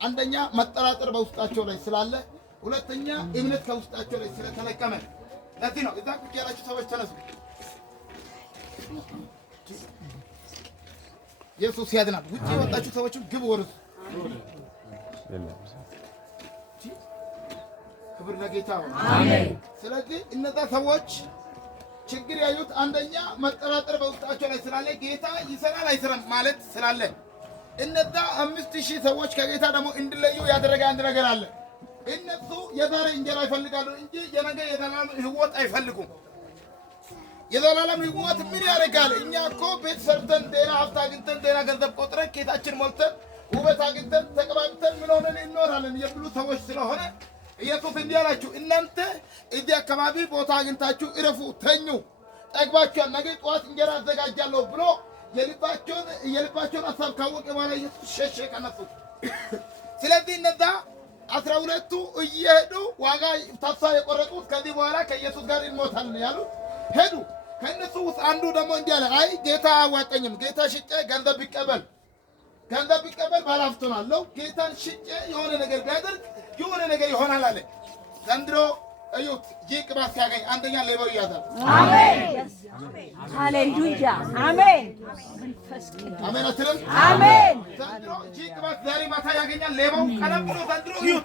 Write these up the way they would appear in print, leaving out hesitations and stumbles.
አንደኛ መጠራጠር በውስጣቸው ላይ ስላለ፣ ሁለተኛ እምነት ከውስጣቸው ላይ ስለተለቀመ ለዚህ ነው። እዛ ቁጭ ያላችሁ ሰዎች ተነሱ። ኢየሱስ ያድናል። ውጪ የወጣችሁ ሰዎችም ግቡ ወርሱ። ክብር ለጌታ ነው። አሜን። ስለዚህ እነዛ ሰዎች ችግር ያዩት አንደኛ መጠራጠር በውስጣቸው ላይ ስላለ ጌታ ይሰራል አይሰራም ማለት ስላለ፣ እነዛ 5000 ሰዎች ከጌታ ደግሞ እንዲለዩ ያደረገ አንድ ነገር አለ። እነሱ የዛሬ እንጀራ ይፈልጋሉ እንጂ የነገ የዘላለም ሕይወት አይፈልጉም። የዘላለም ሕይወት ምን ያደርጋል? እኛ እኮ ቤት ሰርተን ጤና ሀብት አግኝተን ጤና ገንዘብ ቆጥረን ኬታችን ሞልተን ውበት አግኝተን ተቀባብተን ምን ሆነን እንኖራለን የሚሉ ሰዎች ስለሆነ ኢየሱስ እንዲህ አላችሁ፣ እናንተ እዚህ አካባቢ ቦታ አግኝታችሁ እረፉ፣ ተኙ፣ ጠግባችኋል፣ ነገ ጠዋት እንጀራ አዘጋጃለሁ ብሎ የልባቸውን ሀሳብ ካወቀ በኋላ ኢየሱስ ሸሸ ከነሱ። ስለዚህ እነዛ 12ቱ እየሄዱ ዋጋ ተስፋ የቆረጡት ከዚህ በኋላ ከኢየሱስ ጋር እንሞታለን ያሉት ሄዱ። ከእነሱ ውስጥ አንዱ ደግሞ እንዲህ አለ፣ አይ ጌታ አያዋጠኝም፣ ጌታ ሽጬ ገንዘብ ቢቀበል ባለሀብት ሆናለሁ፣ ጌታን ሽጬ የሆነ ነገር ቢያደርግ የሆነ ነገር ይሆናል አለ። ዘንድሮ እዩት፣ ይህ ቅባት ሲያገኝ አንደኛ ሌባው ይያዛል። አሜን፣ ሃሌሉያ፣ አሜን፣ አሜን አትልም? አሜን። ዘንድሮ ይህ ቅባት ዛሬ ማታ ያገኛል ሌባው። ቀደም ብሎ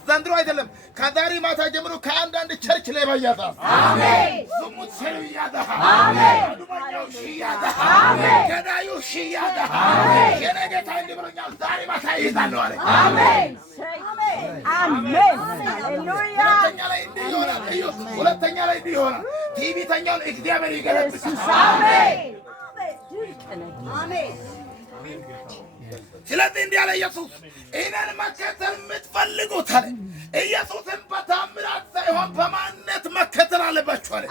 ዘንድሮ አይደለም ከዛሬ ማታ ጀምሮ ከአንዳንድ ቸርች ሌባ ይያዛል። አሜን። ዝሙት ሰው ይያዛል። አሜን። አዱማኛው ይያዛል። አሜን። ገዳዩ ይያዛል። አሜን። የኔ ጌታ እንዲህ ብሎኛል፣ ዛሬ ማታ ይይዛል አለ። አሜን፣ አሜን፣ ሃሌሉያ። ሁለተኛ ላይ እንዲህ ይሆናል፣ ትዕቢተኛውን እግዚአብሔር ይገለብጣል። አሜን፣ አሜን። ስለዚህ እንዲህ አለ ኢየሱስ፣ እኔን መከተል የምትፈልጉት አለ። ኢየሱስን በታምራት ሳይሆን በማንነት መከተል አለባችሁ አለ።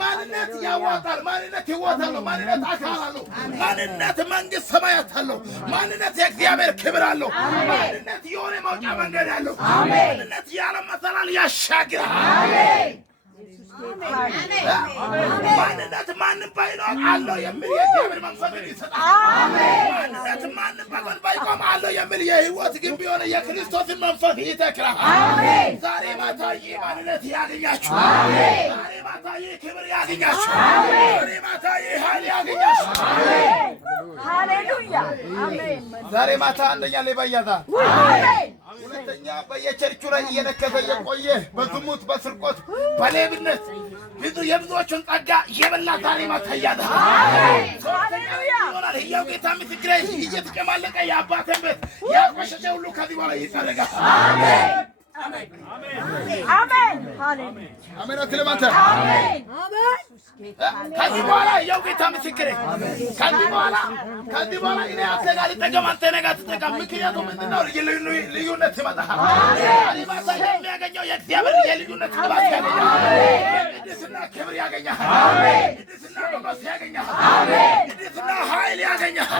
ማንነት ያዋጣል። ማንነት ሕይወት አለው። ማንነት አካል አለው። ማንነት መንግሥት ሰማያት አለው። ማንነት የእግዚአብሔር ክብር አለው። ማንነት የሆነ መውጫ መንገድ አለው። ማንነት ያለ መሰላል ያሻግራል። ማንነት ማንም ባይኖር አለው የሚል የእግዚአብሔር መንፈስ ይሰጣል። ማንነት ማንም በጎን ባይቆም አለው የሚል የሕይወት ግንብ የሆነ የክርስቶስን መንፈስ ይተክላል። ዛሬ ማታ ይህ ማንነት ያገኛችሁ። ዛሬ ማታ ይህ ክብር ያገኛችሁ። ዛሬ ማታ ይህ ኃይል ያገኛችሁ። ሃሌሉያ፣ አሜን። ዛሬ ማታ አንደኛ ሌባ ይያዛል። ሁለተኛ በየቸርቹ ላይ እየነከሰ የቆየ በዝሙት በስርቆት በሌብነት የብዙዎቹን ጸጋ የበላ ዛሬ ማታ ይያዛል። ሕያው ጌታ ምስክሬ እየተጨማለቀ የአባቴን ቤት ያቆሸሸ ሁሉ ከዚህ በኋላ ይጠረጋል። አሜን፣ አሜን፣ አሜን አትልም አንተ? ከዚህ በኋላ ሕያው ጌታ ምስክሬ ከዚህ በኋላ እኔ አንተ ጋር ልጠቀም፣ አንተ እኔ ጋር ትጠቀም። ምክንያቱም ምንድን ነው? ልዩነት ይመጣል። ማታ የሚያገኘው የእግዚአብሔር የልዩነት ቅባት ያገኛል። ቅድስና ክብር ያገኛል። ቅድስና ሞገስ ያገኛል። ቅድስና ኃይል ያገኛል።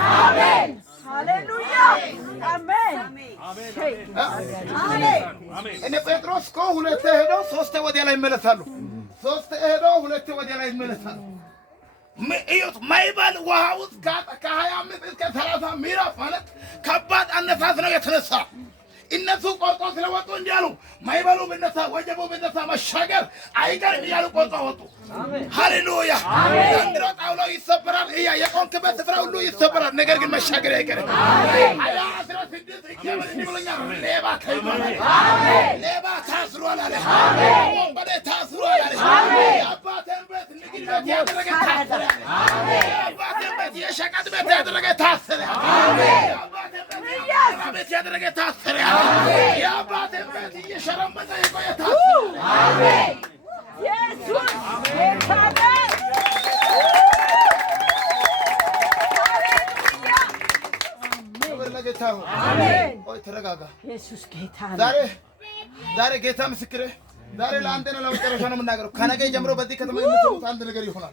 ሃሌሉያ፣ አሜን፣ አሜን። እነ ጴጥሮስ እኮ ሁለቴ ሄደው ሶስቴ ወዲያ ላይ ይመለሳሉ። ሶስቴ ሄደው ሁለቴ ወዲያ ላይ ይመለሳሉ። እዩት፣ ማይበል ውሃ ውስጥ ከ25 እስከ 30 ምዕራፍ ማለት ከባድ አነፋስ ነው የተነሳ። እነሱ ቆርጦ ስለወጡ እንዲህ አሉ፣ ማይበሉ ብነሳ ወጀቡ ብነሳ መሻገር አይቀርም እያሉ ቆርጦ ወጡ። ሃሌሉያ። ዘንድሮ ጣውላው ይሰበራል፣ የቆምክበት ስፍራ ሁሉ ይሰበራል፣ ነገር ግን መሻገር አይቀርም። 16 እግዚአብሔር እንዲህ ብሎኛል፣ ሌባ ተይዟል፣ ሌባ ታስሯል አለ። ወንበዴ ታስሯል አለ። የአባቴን ቤት ንግድ ቤት ያደረገ ታሰረ። የአባቴን ቤት የሸቀጥ ቤት ያደረገ ታሰረ። የአባቴን ቤት ያደረገ ታሰረ። የአባቴን ቤት እየሸረመጠ የቆየ ታሰረ። አሜን። ኢየሱስ ጌታ ነው። ክብር ለጌታ ነው። አሜን። ቆይ ተረጋጋ። ኢየሱስ ጌታ ነው። ዛሬ ጌታ ምስክሬ፣ ዛሬ ለአንተ ነው ለመጨረሻ ነው የምናገረው። ከነገ ጀምሮ በዚህ ከተማ የምትሰሙት አንድ ነገር ይሆናል።